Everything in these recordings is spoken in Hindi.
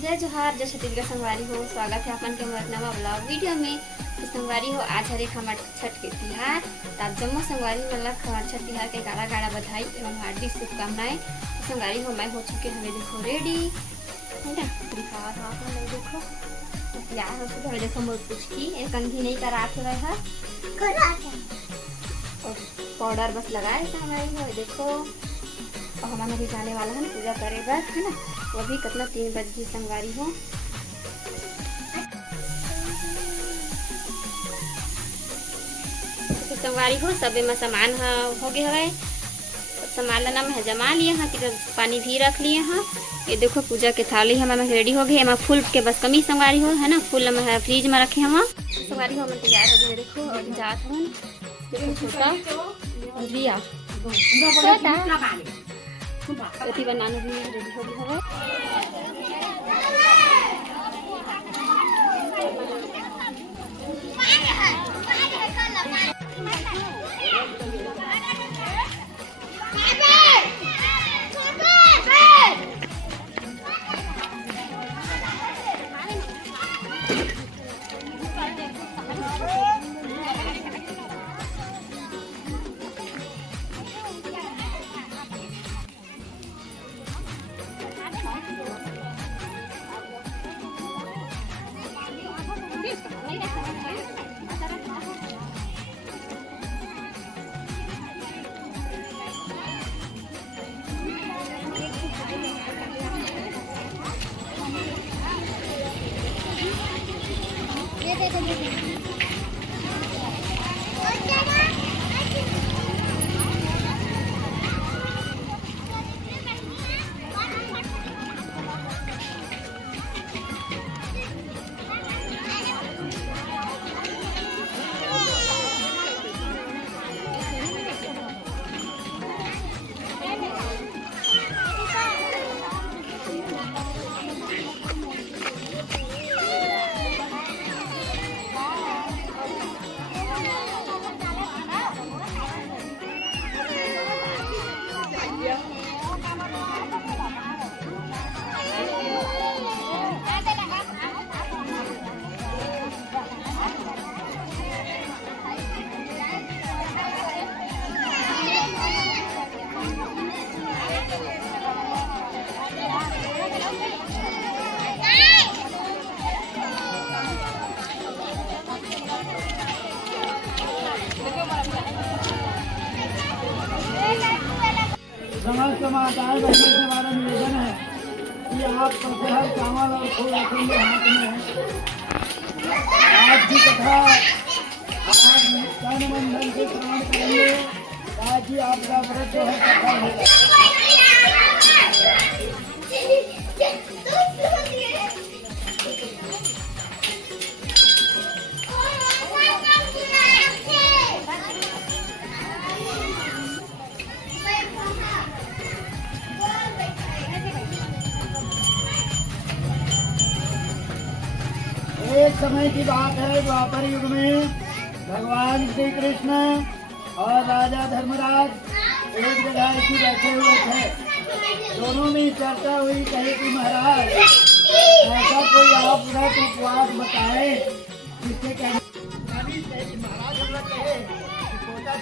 जय जोहार जय छत्तीसगढ़ संगवारी हो। स्वागत है अपन के मोर नवा ब्लॉग वीडियो में। तो संगवारी हो आज हरे हमार छठ के तिहार। आप जम्मो संगवारी मतलब हमार छठ तिहार के गाड़ा गाड़ा बधाई एवं हार्दिक शुभकामनाएं। तो संगवारी हो मैं हो चुके हमें देखो रेडी है ना, दिखावा था आप लोग देखो तो तैयार हो चुके हमें देखो मोर पुचकी एक कंधी नहीं करा थे है और पाउडर बस लगाए संगवारी हो देखो। और हमारा भी जाने वाला है ना पूजा करे बर है ना, वो भी कितना 3 बज गई संगवारी हो। तो संगवारी हो सबे में सामान हो गए हवे, सामान ला मैं जमा लिए हाँ, फिर पानी भी रख लिए हाँ। ये देखो पूजा के थाली हमारे रेडी हो गई। हमारा फूल के बस कमी संगवारी हो है ना, फूल मैं फ्रिज में रखे हम संगवारी हो। मैं तैयार हो गए देखो और जात हूँ देखो छोटा रिया छोटा अति बनाने भी रेडी हो गई समस्त माताएं बहनों से हमारा निवेदन है कि आप कटहल चावल और फूल रखेंगे हाथ में। आज की कथा आज तन मन धन से श्रवण करेंगे ताकि आपका व्रत जो है सफल होगा। एक समय की बात है, द्वापर युग में भगवान श्री कृष्ण और राजा धर्मराज एक जगह ऐसी बैठे हुए थे। दोनों में चर्चा हुई, कहे कि महाराज ऐसा कोई आप व्रत उपवास बताए जिससे कहने महाराज हम लोग कहे पोता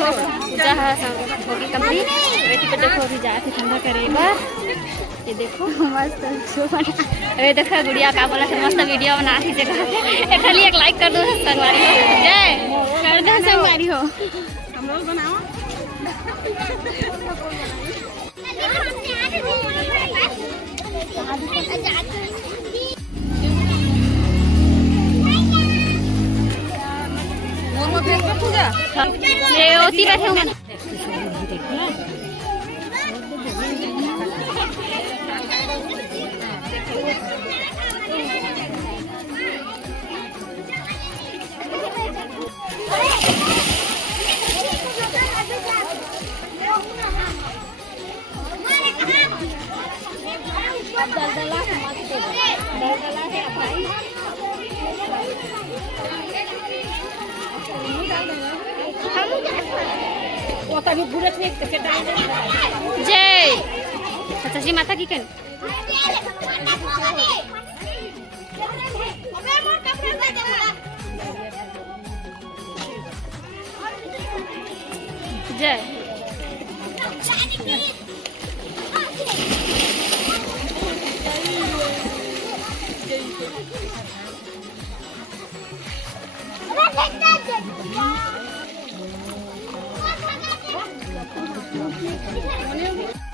देखो पूजा होगी कंप्लीट। रेती पर देखो अभी जाके ठंडा करेगा। ये देखो मस्त शो बना। अरे देखो गुड़िया का बोला था मस्त वीडियो बना थी जगह। खाली एक लाइक कर दो संगवारी हो। जय कर दो संगवारी हो। हम लोग बनाओ। मैं होती बैठे हूँ। जय सच्ची माता की कन जय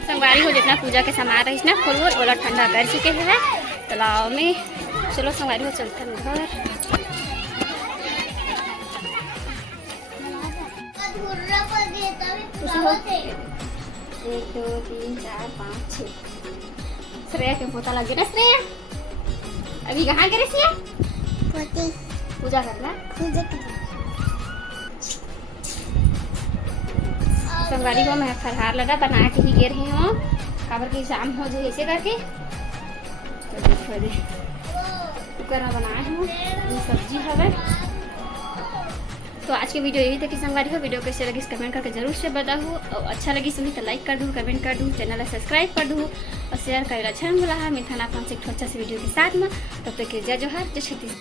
संगवारी हो जितना पूजा के सामान रही ना फूल बोला ठंडा कर चुके हैं तालाब में। चलो संगवारी हो चलते हैं घर। 1 2 3 4 5 6 श्रेया के पोता लगे ना। श्रेया अभी कहाँ करे श्रेया? पूजा करना। संगवारी को मैं फरहार लगा बना के ही गिर रही हूँ। खबर की शाम हो जाए ऐसे करके तो देखो दे कुकर में बनाए हूँ सब्जी हवे। तो आज की वीडियो यही था कि संगवारी हो वीडियो कैसे लगी कमेंट करके जरूर से बताओ। और अच्छा लगी सुनी तो लाइक कर दूँ, कमेंट कर दूँ, चैनल सब्सक्राइब कर दूँ और शेयर कर अच्छा बोला है। मैं थाना 5 एक अच्छा से वीडियो के साथ में। तब तक जय जोहार जय छत्तीसगढ़।